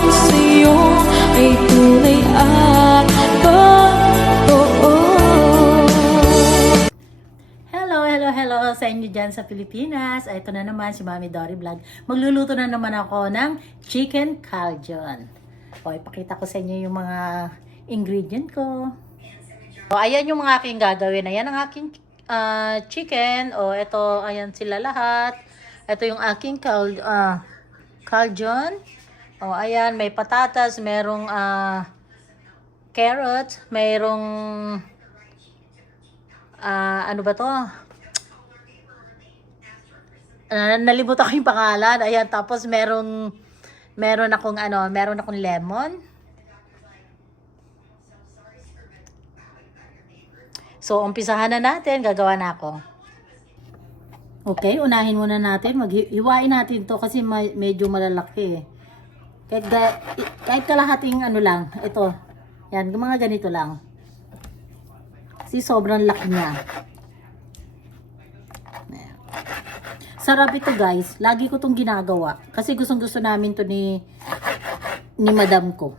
sa'yo ay tunay at totoo. Hello sa inyo dyan sa Pilipinas. Ito na naman si Mami Dory Vlog. Magluluto na naman ako ng chicken calzone. O, ipakita ko sa inyo yung mga ingredient ko. O, ayan yung mga aking gagawin. Ayan ang aking chicken. O, ito, ayan sila lahat. Ito yung aking calzone. O, ayan, may patatas, merong carrot, merong ano ba to? Nalimutan ko yung pangalan. Ayan, tapos meron akong lemon. So, umpisahan na natin. Gagawa na ako. Okay, unahin muna natin. Hiwain natin to kasi medyo malalaki. Kahit kalahating ano lang. Ito. Yan, mga ganito lang. Kasi sobrang laki niya. Sarap ito guys. Lagi ko itong ginagawa. Kasi gustong-gusto namin to ni madam ko.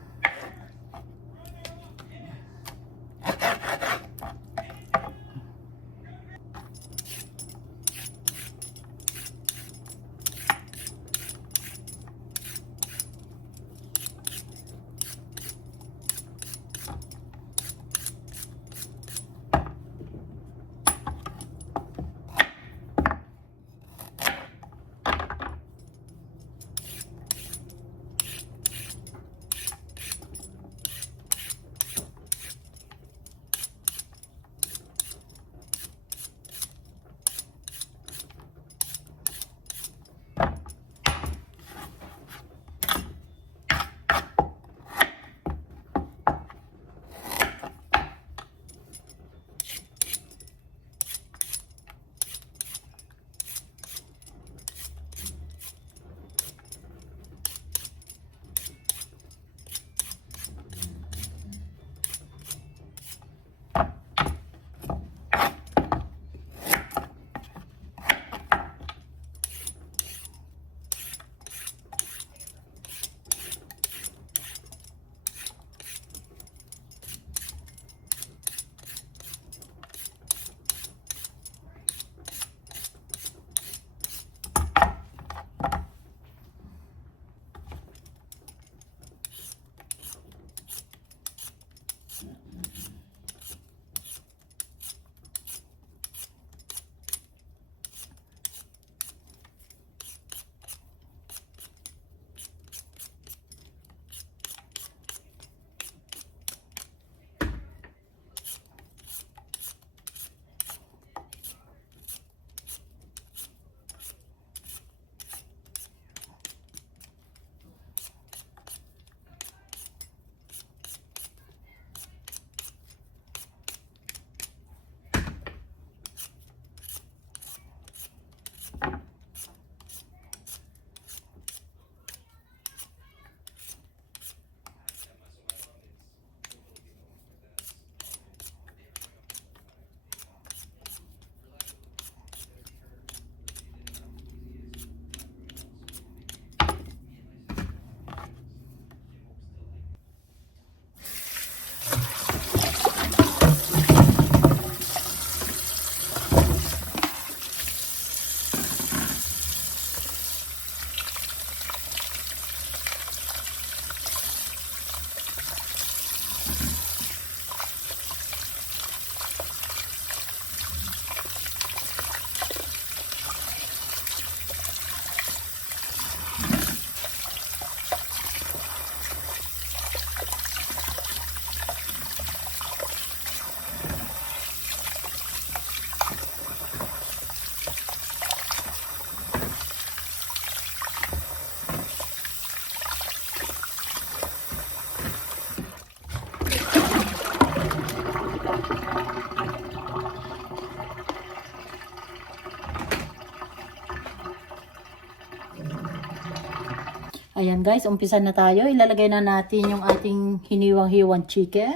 Ayan guys, umpisa na tayo. Ilalagay na natin yung ating hiniwang-hiwang chicken.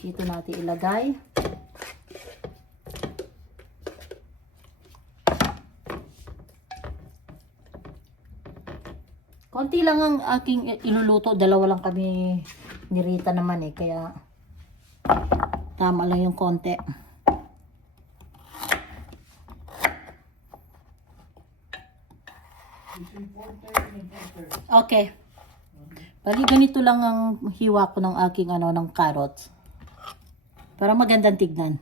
Dito natin ilagay. Konti lang ang aking iluluto. Dalawa lang kami ni Rita naman eh. Kaya tama lang yung konti. Okay. Bali ganito lang ang hiwa ko ng aking ng carrots. Para magandang tignan.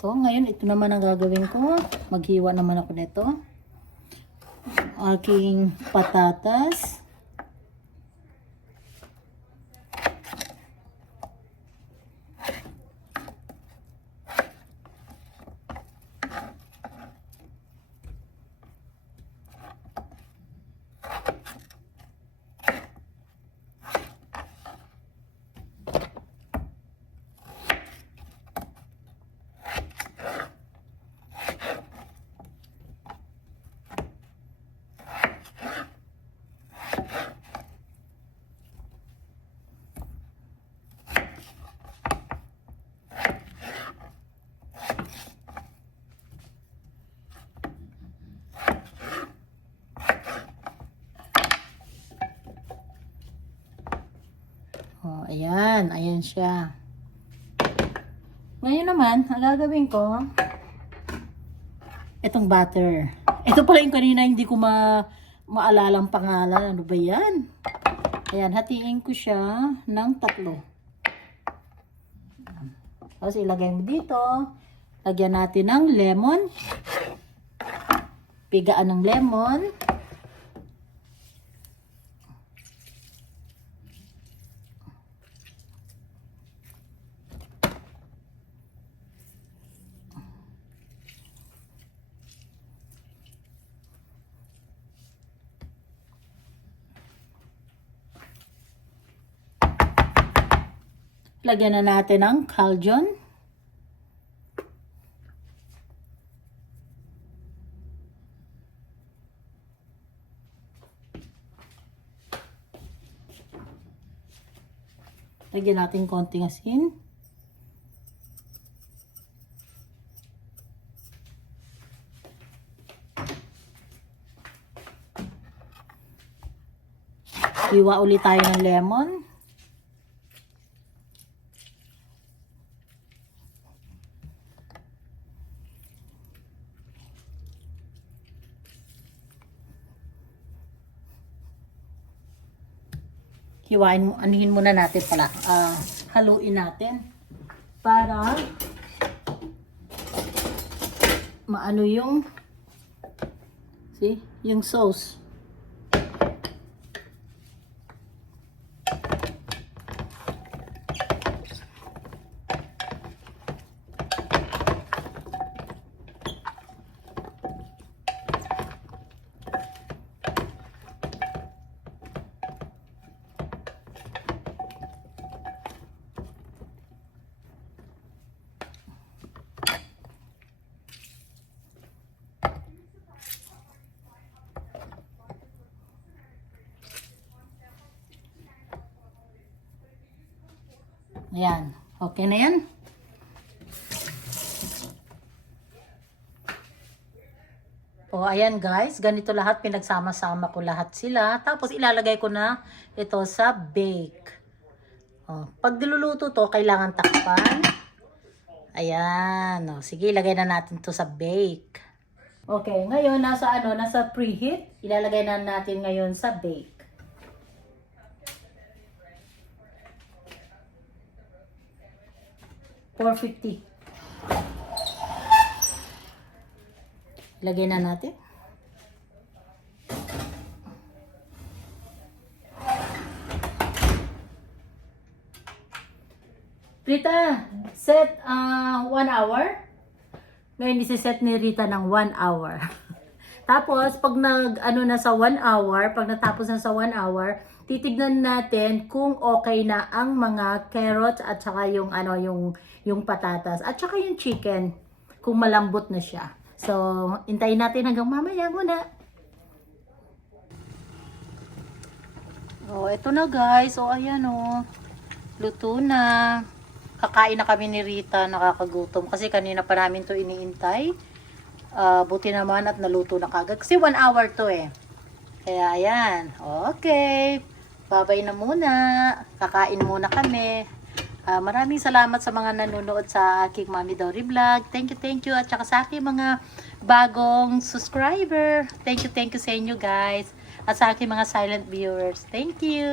Ito, ngayon, ito naman ang gagawin ko. Maghiwa naman ako nito. Aking patatas. Oh, ayan. Ayan siya. Ngayon naman, ang gagawin ko, itong butter. Ito pala yung kanina hindi ko maalala ang pangalan. Ano ba yan? Ayan, hatiin ko siya ng 3. Tapos ilagay mo dito. Lagyan natin ng lemon. Pigaan ng lemon. Lagyan na natin ng Calgon. Lagyan natin konting asin. Hiwa ulit tayo ng lemon. Anuhin muna natin pala. Haluin natin para maano yung yung sauce. Ayan. Okay na yan. O, ayan guys. Ganito lahat. Pinagsama-sama ko lahat sila. Tapos ilalagay ko na ito sa bake. O, pag diluluto to, kailangan takpan. Ayan. O, sige, ilagay na natin to sa bake. Okay. Ngayon, nasa preheat. Ilalagay na natin ngayon sa bake. 450. Lagay na natin. Rita, set 1 hour. Ngayon isi-set ni Rita ng 1 hour. Tapos, pag ano na sa 1 hour, pag natapos na sa 1 hour, titignan natin kung okay na ang mga carrots at saka yung yung patatas at saka yung chicken kung malambot na siya. So, hintayin natin hanggang mamaya muna. Oh, eto na guys. So, ayan oh. Luto na. Kakain na kami ni Rita, nakakagutom. Kasi kanina pa namin to iniintay. Buti naman at naluto na kagad. Kasi 1 hour to eh. Kaya ayan. Okay. Babay na muna. Kakain muna kami. Maraming salamat sa mga nanonood sa aking Mami Dory Vlog. Thank you. At saka sa aking mga bagong subscriber. Thank you sa inyo guys. At sa aking mga silent viewers. Thank you.